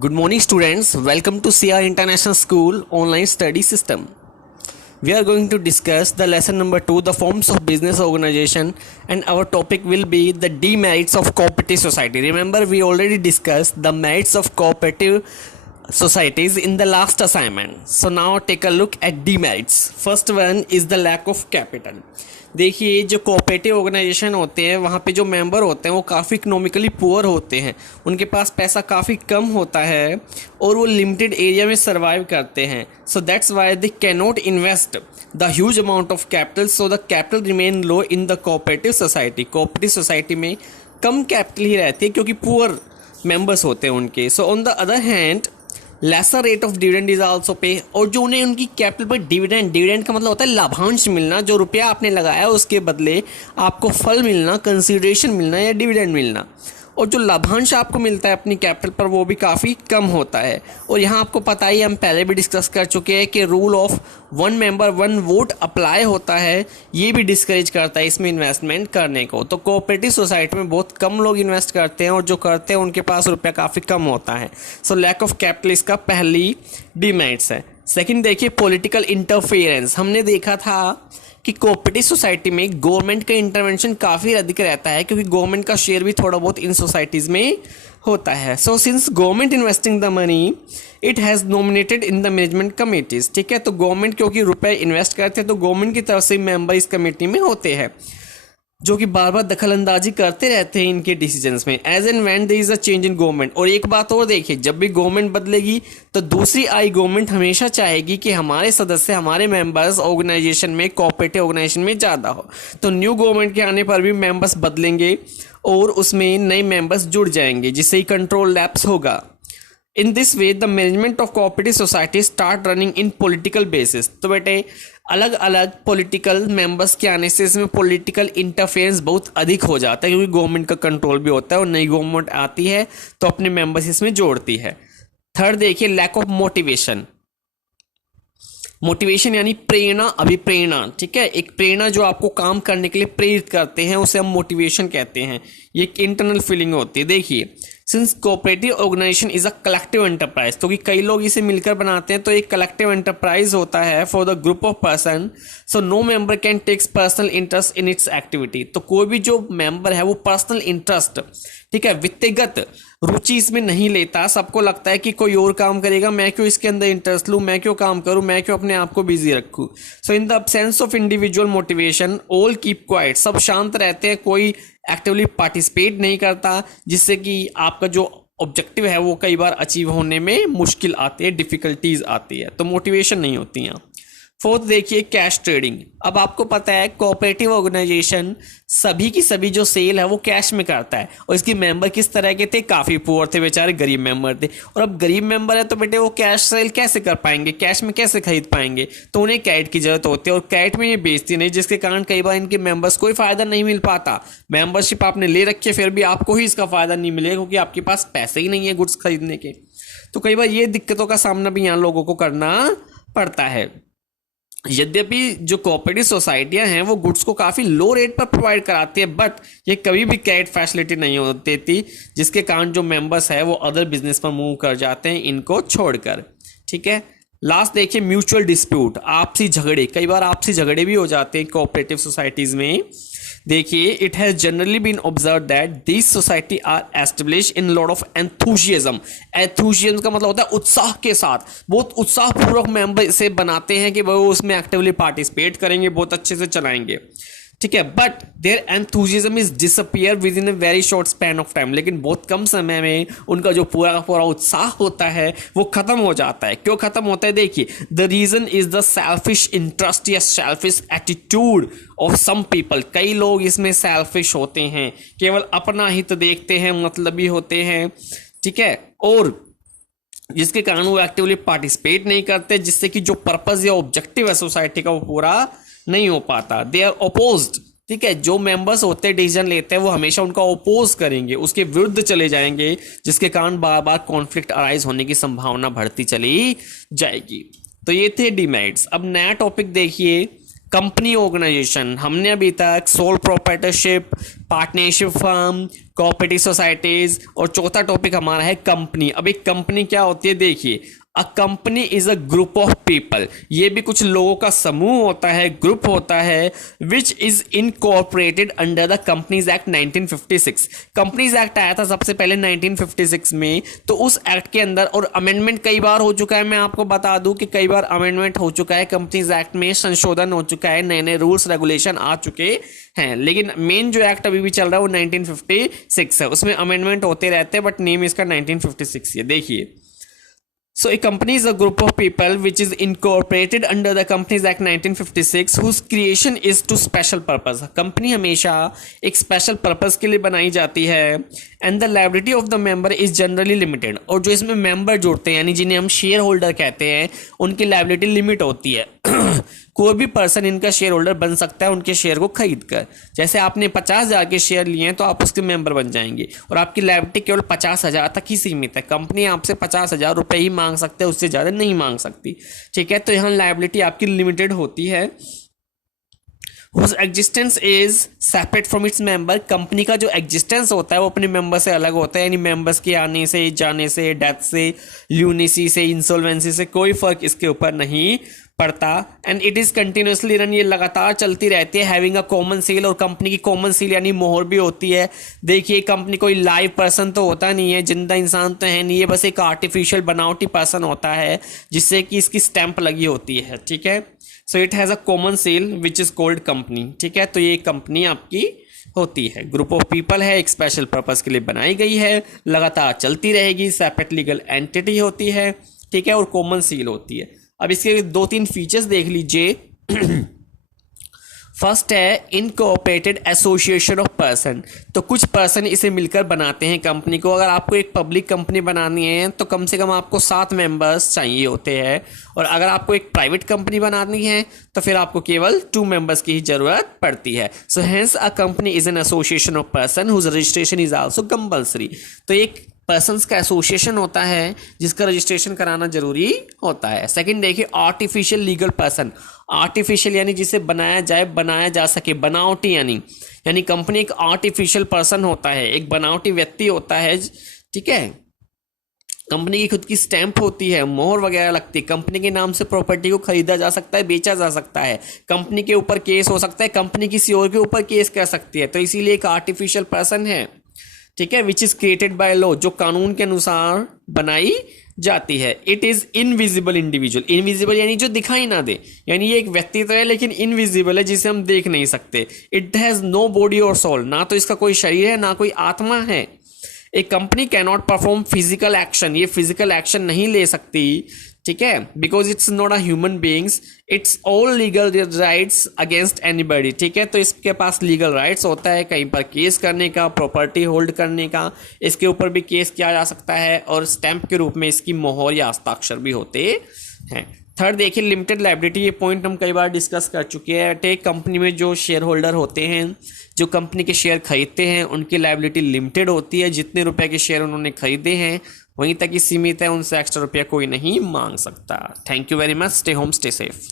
Good morning, students. Welcome to CR International School Online Study System. We are going to discuss the lesson number 2, the forms of business organization, and our topic will be the demerits of cooperative society. Remember, we already discussed the merits of cooperative societies in the last assignment. So now take a look at demerits. First one is the lack of capital. देखिए, जो cooperative organisation होते हैं वहाँ पे जो member होते हैं वो काफ़ी इकोनॉमिकली पुअर होते हैं, उनके पास पैसा काफ़ी कम होता है और वो लिमिटेड एरिया में सर्वाइव करते हैं. So that's why they can not invest the huge amount of capital, so the capital remain low in the cooperative society. Cooperative society में कम कैपिटल ही रहती है क्योंकि पुअर मेंबर्स होते हैं उनके. So on the other hand lesser rate of dividend is also pay, और जो उन्हें उनकी कैपिटल पर डिविडेंड का मतलब होता है लाभांश मिलना, जो रुपया आपने लगाया उसके बदले आपको फल मिलना, कंसिडरेशन मिलना या डिविडेंड मिलना, और जो लाभांश आपको मिलता है अपनी कैपिटल पर वो भी काफ़ी कम होता है. और यहाँ आपको पता ही, हम पहले भी डिस्कस कर चुके हैं कि rule of 1 member 1 vote apply होता है, ये भी डिस्करेज करता है इसमें इन्वेस्टमेंट करने को. तो कोऑपरेटिव सोसाइटी में बहुत कम लोग इन्वेस्ट करते हैं और जो करते हैं उनके पास रुपया काफ़ी कम होता है. सो लैक ऑफ कैपिटल इसका पहली डिमेरिट्स है. सेकंड देखिए, पॉलिटिकल इंटरफेरेंस. हमने देखा था कि कोऑपरेटिव सोसाइटी में गवर्नमेंट का इंटरवेंशन काफ़ी अधिक रहता है क्योंकि गवर्नमेंट का शेयर भी थोड़ा बहुत इन सोसाइटीज़ में होता है. So since government investing the money it has nominated in the management committees. ठीक है, तो गवर्नमेंट क्योंकि रुपए इन्वेस्ट करते हैं तो गवर्नमेंट की तरफ से मेंबर इस कमेटी में होते हैं जो कि बार बार दखल अंदाजी करते रहते हैं इनके डिसीजंस में as and when there is a change in government. और एक बात और देखिए, जब भी गवर्नमेंट बदलेगी तो दूसरी आई गवर्नमेंट हमेशा चाहेगी कि हमारे सदस्य, हमारे मेंबर्स ऑर्गेनाइजेशन में, कोऑपरेटिव ऑर्गेनाइजेशन में ज़्यादा हो. तो न्यू गवर्नमेंट के आने पर भी मेंबर्स बदलेंगे और उसमें नए मेंबर्स जुड़ जाएंगे जिससे ही कंट्रोल लैप्स होगा. In this way the management of cooperative society start running in political basis. तो बेटे अलग अलग पॉलिटिकल मेंबर्स के आने से इसमें पॉलिटिकल इंटरफेरेंस बहुत अधिक हो जाता है क्योंकि गवर्नमेंट का कंट्रोल भी होता है और नई गवर्नमेंट आती है तो अपने मेंबर्स इसमें जोड़ती है. थर्ड देखिए, लैक ऑफ मोटिवेशन. मोटिवेशन यानी प्रेरणा, अभिप्रेरणा. ठीक है, एक प्रेरणा जो आपको काम करने के लिए प्रेरित करते हैं उसे हम मोटिवेशन कहते हैं. ये एक इंटरनल फीलिंग होती है. देखिए, since cooperative organisation is a collective enterprise, तो कि कई लोग इसे मिलकर बनाते हैं तो एक कलेक्टिव एंटरप्राइज होता है for the group of person. So no member can takes personal interest in its activity. तो कोई भी जो मेंबर है वो पर्सनल इंटरेस्ट, ठीक है, व्यक्तिगत रुचि इसमें नहीं लेता. सबको लगता है कि कोई और काम करेगा, मैं क्यों इसके अंदर इंटरेस्ट लूँ, मैं क्यों काम करूँ, मैं क्यों अपने आप को बिजी रखूँ. So in the absence of individual motivation all keep quiet. सब शांत रहते हैं, कोई एक्टिवली पार्टिसिपेट नहीं करता, जिससे कि आपका जो ऑब्जेक्टिव है वो कई बार अचीव होने में मुश्किल आती है, डिफिकल्टीज आती है, तो मोटिवेशन नहीं होती यहाँ. फोर्थ देखिए, कैश ट्रेडिंग. अब आपको पता है कोऑपरेटिव ऑर्गेनाइजेशन सभी की सभी जो सेल है वो कैश में करता है और इसके मेंबर किस तरह के थे, काफ़ी पुअर थे बेचारे, गरीब मेंबर थे. और अब गरीब मेंबर है तो बेटे वो कैश सेल कैसे कर पाएंगे, कैश में कैसे खरीद पाएंगे, तो उन्हें कैट की जरूरत होती है और कैट में ये बेचती नहीं, जिसके कारण कई बार इनके मेंबर्स कोई फ़ायदा नहीं मिल पाता. मेंबरशिप आपने ले रखी है फिर भी आपको ही इसका फ़ायदा नहीं मिलेगा क्योंकि आपके पास पैसे ही नहीं है गुड्स खरीदने के. तो कई बार ये दिक्कतों का सामना भी यहाँ लोगों को करना पड़ता है. यद्यपि जो कोऑपरेटिव सोसाइटियां हैं वो गुड्स को काफ़ी लो रेट पर प्रोवाइड कराती है, बट ये कभी भी कैट फैसिलिटी नहीं हो देती, जिसके कारण जो मेंबर्स है वो अदर बिजनेस पर मूव कर जाते हैं इनको छोड़कर. ठीक है, लास्ट देखिए, म्यूचुअल डिस्प्यूट, आपसी झगड़े. कई बार आपसी झगड़े भी हो जाते हैं कोऑपरेटिव सोसाइटीज़ में. देखिए, it has generally been observe that this society are establish in lot of enthusiasm. Enthusiasm का मतलब होता है उत्साह के साथ, बहुत उत्साहपूर्वक मेंबर इसे बनाते हैं कि वो उसमें एक्टिवली पार्टिसिपेट करेंगे, बहुत अच्छे से चलाएंगे. ठीक है, but there enthusiasm is disappear within a very short span of time. लेकिन बहुत कम समय में उनका जो पूरा का पूरा उत्साह होता है वो खत्म हो जाता है. क्यों खत्म होता है? देखिए, the reason is the selfish interest या selfish attitude of some people. कई लोग इसमें सेल्फिश होते हैं, केवल अपना हित देखते हैं, मतलबी होते हैं. ठीक है, और जिसके कारण वो एक्टिवली पार्टिसिपेट नहीं करते, जिससे कि जो पर्पस या ऑब्जेक्टिव है सोसाइटी का वो पूरा नहीं हो पाता. They are opposed. ठीक है, जो मेंबर्स होते हैं डिसीजन लेते हैं वो हमेशा उनका अपोज करेंगे, उसके विरुद्ध चले जाएंगे, जिसके कारण बार बार कॉन्फ्लिक्ट अराइज होने की संभावना बढ़ती चली जाएगी. तो ये थे डिमेरिट्स. अब नया टॉपिक देखिए, कंपनी ऑर्गेनाइजेशन, हमने अभी तक sole proprietorship, partnership firm, cooperative societies, और चौथा टॉपिक हमारा है कंपनी। अब एक कंपनी क्या होती है, देखिए, अ company is a group of people, ये भी कुछ लोगों का समूह होता है, ग्रुप होता है, which is incorporated under the companies act 1956। Companies act आया था सबसे पहले 1956 में, तो उस एक्ट के अंदर, और अमेंडमेंट कई बार हो चुका है, मैं आपको बता दूं कि कई बार अमेंडमेंट हो चुका है, कंपनीज एक्ट में संशोधन हो चुका है, नए नए रूल्स रेगुलेशन आ चुके हैं, लेकिन मेन जो एक्ट अभी भी चल रहा है वो 1956 है, उसमें अमेंडमेंट होते रहते हैं, बट नेम इसका 1956 है। देखिए, so a company is a group of people which is incorporated under the Companies Act 1956 whose creation is to special purpose। Company हमेशा एक स्पेशल पर्पस के लिए बनाई जाती है, and the liability of the member is generally limited, और जो इसमें मेंबर जुड़ते हैं यानी जिन्हें हम शेयर होल्डर कहते हैं, उनकी लायबिलिटी लिमिट होती है। कोई भी पर्सन इनका शेयर होल्डर बन सकता है उनके शेयर को खरीद कर। जैसे आपने 50,000 के शेयर लिए हैं तो आप उसके मेंबर बन जाएंगे, और आपकी लायबिलिटी केवल 50,000 तक ही सीमित है। कंपनी आपसे 50,000 रुपये ही मांग सकते हैं, उससे ज़्यादा नहीं मांग सकती, ठीक है। तो यहाँ लायबिलिटी आपकी लिमिटेड होती है। whose existence is separate from its member, company का जो एग्जिस्टेंस होता है वो अपने मेंबर से अलग होता है, यानी मेंबर्स के आने से, जाने से, डेथ से, ल्यूनेसी से, इंसॉल्वेंसी से कोई फर्क इसके ऊपर नहीं पड़ता। And it is continuously run, ये लगातार चलती रहती है। हैविंग अ कॉमन सील, और कंपनी की कॉमन सील यानी मोहर भी होती है। देखिए, कंपनी कोई लाइव पर्सन तो होता नहीं है, जिंदा इंसान तो है नहीं, ये बस एक आर्टिफिशियल बनावटी पर्सन होता है जिससे कि इसकी स्टैंप लगी होती है, ठीक है। So it has a common seal which is called company, ठीक है। तो ये कंपनी आपकी होती है, ग्रुप ऑफ पीपल है, एक स्पेशल पर्पस के लिए बनाई गई है, लगातार चलती रहेगी, सेपरेट लीगल एंटिटी होती है, ठीक है, और कॉमन सील होती है। अब इसके 2-3 फीचर्स देख लीजिए। फर्स्ट है इनकॉर्पोरेटेड एसोसिएशन ऑफ पर्सन, तो कुछ पर्सन इसे मिलकर बनाते हैं कंपनी को। अगर आपको एक पब्लिक कंपनी बनानी है तो कम से कम आपको 7 मेंबर्स चाहिए होते हैं, और अगर आपको एक प्राइवेट कंपनी बनानी है तो फिर आपको केवल 2 मेंबर्स की ही जरूरत पड़ती है। So hence a company is an association of person whose registration is also compulsory. तो एक पर्सन्स का एसोसिएशन होता है जिसका रजिस्ट्रेशन कराना जरूरी होता है। सेकंड देखिए, आर्टिफिशियल लीगल पर्सन, आर्टिफिशियल यानी जिसे बनाया जाए, बनाया जा सके, बनावटी यानी कंपनी एक आर्टिफिशियल पर्सन होता है, एक बनावटी व्यक्ति होता है, ठीक है। कंपनी की खुद की स्टैंप होती है, मोहर वगैरह लगती है, कंपनी के नाम से प्रॉपर्टी को खरीदा जा सकता है, बेचा जा सकता है, कंपनी के ऊपर केस हो सकता है, कंपनी किसी और के ऊपर केस कर सकती है, तो इसीलिए एक आर्टिफिशियल पर्सन है, ठीक है, which is created by law, जो कानून के अनुसार बनाई जाती है। It is invisible individual, invisible यानी जो दिखाई ना दे, यानी ये एक व्यक्तित्व है लेकिन इनविजिबल है, जिसे हम देख नहीं सकते। इट हैज नो बॉडी और सोल, ना तो इसका कोई शरीर है ना कोई आत्मा है। एक company can not perform physical action, ये फिजिकल एक्शन नहीं ले सकती, ठीक है, because it's not a human beings, it's all legal rights against anybody, ठीक है। तो इसके पास लीगल राइट्स होता है कहीं पर केस करने का, प्रॉपर्टी होल्ड करने का, इसके ऊपर भी केस किया जा सकता है, और स्टैंप के रूप में इसकी मोहर या हस्ताक्षर भी होते हैं। थर्ड देखिए, लिमिटेड लायबिलिटी, ये पॉइंट हम कई बार डिस्कस कर चुके हैं। टेक कंपनी में जो शेयर होल्डर होते हैं, जो कंपनी के शेयर खरीदते हैं, उनकी लायबिलिटी लिमिटेड होती है, जितने रुपए के शेयर उन्होंने खरीदे हैं वहीं तक ही सीमित है, उनसे एक्स्ट्रा रुपया कोई नहीं मांग सकता। Thank you very much, stay home, stay safe.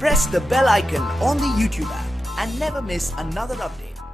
Press the bell icon on the YouTube app and never miss another update.